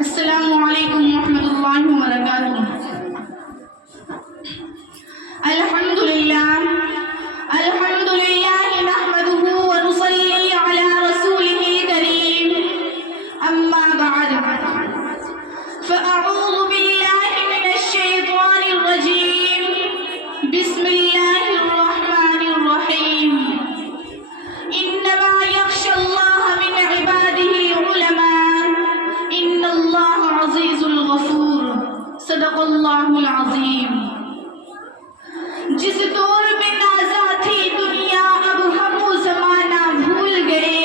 السلام علیکم ورحمۃ اللہ وبرکاتہ۔ الحمد للہ نحمده ونصلی علی رسوله الکریم، اما بعد فاعوذ باللہ من الشیطان الرجیم، بسم اللہ الرحمن الرحیم۔ انما یخشی اللہ من عباده العلماء، ان اللہ عزیز الغفور، صدق اللہ العظیم۔ جس دور میں نازا تھی دنیا اب ہم وہ زمانہ بھول گئے،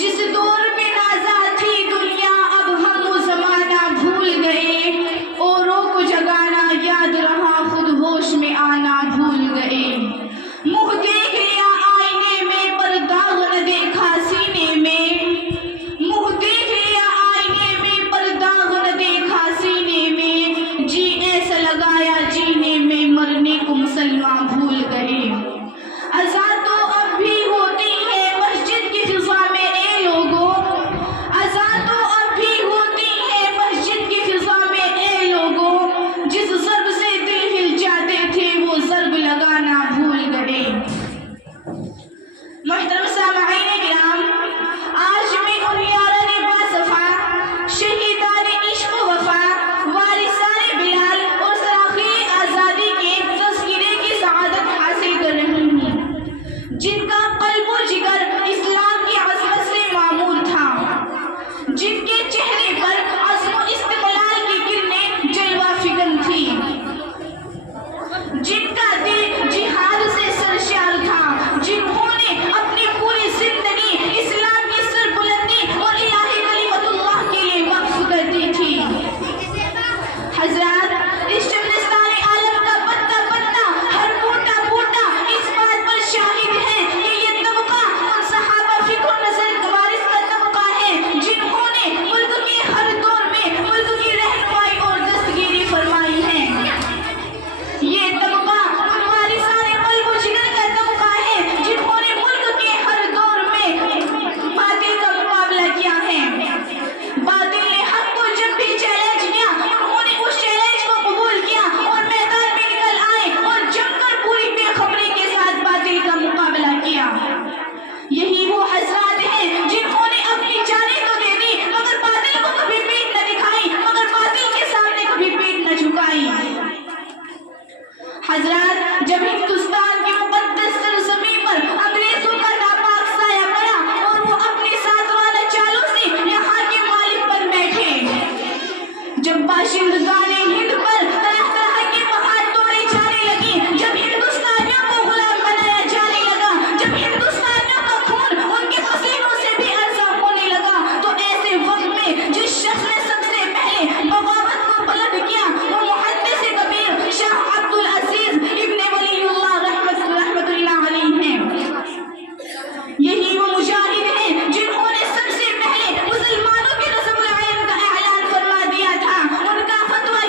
جس دور میں نازا تھی دنیا اب ہم وہ زمانہ بھول گئے، اوروں کو جگانا یاد رہا خود ہوش میں آنا بھول گئے۔ منہ دیکھ لیا آئینے میں پر داغ نہ دیکھا سینے میں، منہ دیکھ لیا آئینے میں پر داغ نہ دیکھا سینے میں، جی ایسا لگایا جینے میں مرنے کو مسلمان بھول گئے۔ اذان تو اب بھی ہوتی ہے مسجد کی فضا میں اے لوگوں، اذان تو اب بھی ہوتی ہے مسجد کی فضا میں اے لوگوں، جس ضرب سے دل ہل جاتے تھے وہ ضرب لگانا بھول گئے۔ محترم سامعین کرام، آج میں ان یاران باصفا، شہیدان عشق و وفا، وارثان بلال اور سراغیر آزادی کے تذکرے کی سعادت حاصل کر رہی ہوں، جن کا قلب و جگر اسلام کی عظمت سے معمور تھا، جن کے چہرے پر عزم و استقلال کی کرنیں جلوہ فکن تھی، جن کا دل جہاد سے سرشار تھا، جنہوں نے اپنی پوری زندگی اسلام کی سربلندی اور الہی کلمت اللہ کے لیے وقف کر دی تھی۔ حضرات، اس شبنستان عالم کا پتا پتا، ہر بوٹا بوٹا اس بات پر شاہد ہے کہ یہ طبقہ ان صحابہ فکر و نظر وارث کا طبقہ ہے جنہوں نے ملک کے ہر دور میں ملک کی رہنمائی اور دستگیری فرمائی ہے۔ یہ طبقہ ان وارثان قلب و جگر کا طبقہ ہے جنہوں نے ملک کے ہر دور میں باطل کا مقابلہ کیا ہے۔ باطل نے حق کو جب بھی چیلنج کیا انہوں نے اس چیلنج کو قبول کیا اور میدان میں نکل آئے اور جم کر پوری بے خبری کے ساتھ باطل کا مقابلہ کیا۔ یہی وہ حضرات ہیں جنہوں نے اپنی جانیں تو دے دی مگر باطل کو کبھی پیٹ نہ دکھائی، مگر باطل کے سامنے کبھی پیٹ نہ جھکائی۔ حضرات، جب ہندوستان کی مقدس سرزمین پر انگریزوں کا ناپاک سایہ پڑا اور وہ اپنی سازوانہ چالوں سے یہاں کے مالک پر بیٹھے، جب باشندگان ہند پر طرح طرح کی بہار توڑی جانے لگی، جب ہندوستانیوں کو غلام بنایا جانے لگا، جب ہندوستانیوں کا خون ان کے پسینوں سے بھی ارزاں ہونے لگا، تو ایسے وقت میں جس شخص نے سب سے پہلے بغاوت کو بلند کیا وہ محدث کبیر شاہ عبد العزیز ابن ولی اللہ رحمت اللہ علیہ ہیں۔ یہی وہ مجاہد ہیں جنہوں نے سب سے پہلے مسلمانوں کے نصب العین کا اعلان فرما دیا تھا۔ ان کا فتویٰ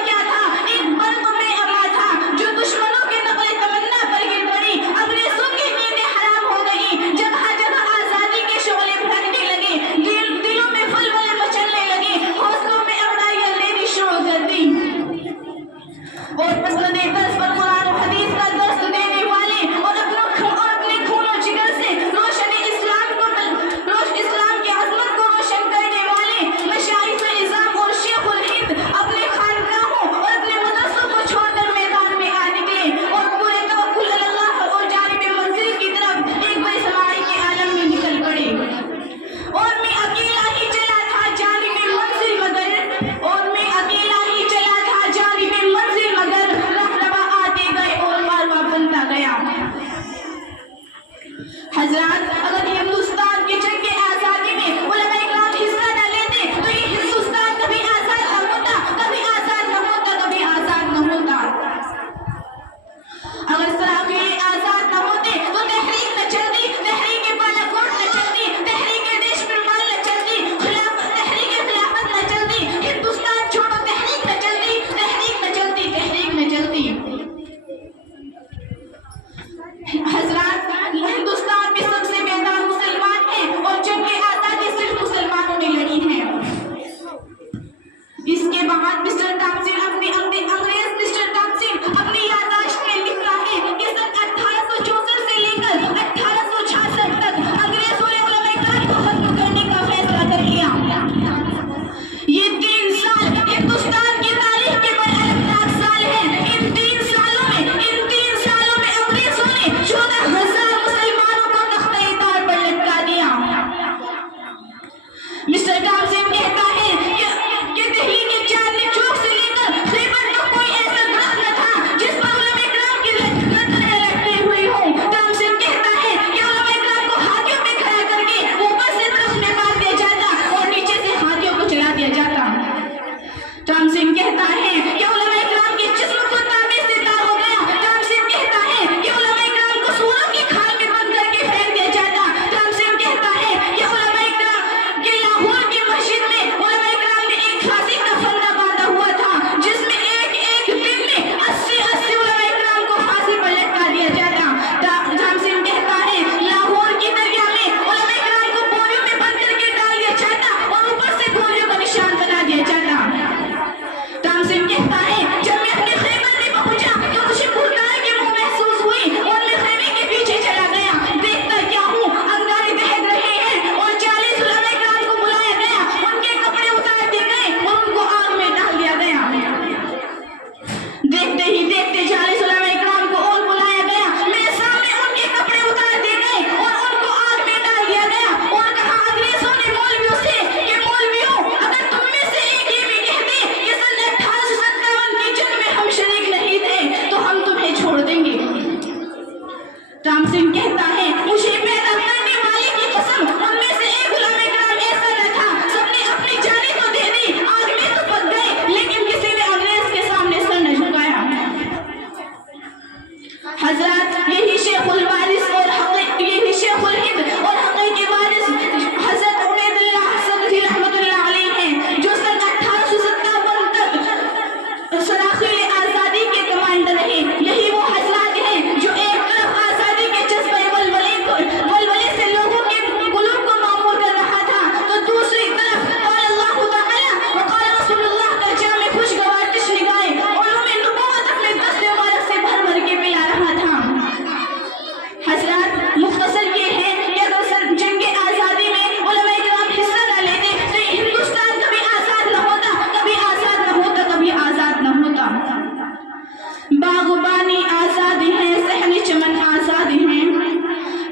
کے بعد مسٹر تامسین انگریز مسٹر تامسین اپنی یادداشت میں لکھتا ہے کہ سن 1864 سے لے کر 1866 تک انگریزوں نے علماء کرام کو ختم کرنے کا فیصلہ کر لیا. یہ 3 سال ہندوستان کی تاریخ کے بڑے المناک سال ہیں. ان 3 سالوں میں انگریزوں نے 14,000 مسلمانوں کو تختہ تار پر لٹکا دیا. مسٹر تامسین کہتا ہے کہ دہلی کے چاندنی چوک سے لے کر خیبر تک کوئی ایسا درخت نہ تھا جس پر علماء کرام کی گردنیں لٹکی ہوئی ہوں. تامسین کہتا ہے کہ علماء کرام کو ہاتھیوں پہ کھڑا کر کے اوپر سے درخت میں باندھ دیا جاتا اور نیچے سے ہاتھیوں کو چلا دیا جاتا. تامسین کہتا ہے کہ علماء کرام کے جسم کو تانبے سے تار ہو گیا. تامسین کہتا ہے کہ علماء کرام کو سوروں کی کھال میں بند کر کے پھینک دیا جاتا. تامسین کہتا ہے کہ علماء کرام کے لاہور کی مسجد میں علماء کرام نے ایک پھانسی کا پھندا باندھا ہوا تھا جس میں ایک دن میں 80 علماء کرام کو پھانسی پر لٹکا دیا جاتا. تامسین کہتا ہے لاہور کی دریا میں علماء کرام کو بوریوں میں بند کر کے ڈال دیا جاتا اور اوپر سے گولیوں کا نشان بنا دیا جاتا. تامسین کہتا ہے جب میں اپنے خیمے میں پہنچا تو مجھے مردار کی منہ محسوس ہوئی اور میں خیمے کے پیچھے چلا گیا. دیکھتا کیا ہوں انگارے دہک رہے ہیں اور 40 علماء کرام کو بلایا گیا. ان کے کپڑے اتار دیے گئے اور ان کو آگ میں ڈال دیا گیا. دیکھتے ہی دیکھتے 40 علماء کرام کو اور بلایا گیا. میرے سامنے ان کے کپڑے اتار دیے گئے اور ان کو آگ میں ڈال دیا گیا اور کہا انگریزوں نے مولویوں سے کہ مولویوں اگر تم میں سے ایک یہ بھی کہہ دے کہ سن 1857 کی جنگ میں ہم شریک نہیں تھے تو ہم تمہیں چھوڑ دیں گے. تامسین کہتا ہے مجھے پیدا کرنے والے کی قسم ان میں سے ایک علماء کرام ایسا نہ تھا. سب نے اپنی جانیں تو دے دی, آگ میں تو پک گئے, لیکن کسی نے انگریز کے سامنے سر نہ جھکایا. حضرات یہی شیخ الوارث اور یہی شیخ الہند اور حقیقی وارث حضرت عبید اللہ حسن جی رحمۃ اللہ علیہ ہیں جو سن 1857 تک سراخیل آزادی کے کمانڈر رہے. یہی وہ حضرات ہیں جو ایک طرف آزادی کے جذبہ ولولے سے لوگوں کے قلوب کو معمور کر رہا تھا تو دوسری طرف قال اللہ تعالی وقال رسول اللہ کا جامع خوشگوار تشنگائے علوم نبوت اپنے دست مبارک سے بھر بھر کے پلا رہا تھا. حضرات مختصر یہ ہے کہ اگر جنگ آزادی میں علماء کرام حصہ نہ لیتے تو یہ ہندوستان کبھی آزاد نہ ہوتا, کبھی آزاد نہ ہوتا, کبھی آزاد نہ ہوتا. باغبانی آزاد ہے, صحن چمن آزاد ہیں.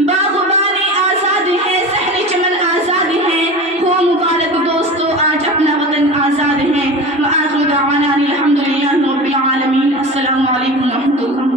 باغبانی آزاد ہے, صحن چمن آزاد ہیں. ہو مبارک دوستو آج اپنا وطن آزاد ہے. وآخر دعوانا الحمدللہ رب العالمین. السلام علیکم ورحمۃ اللہ.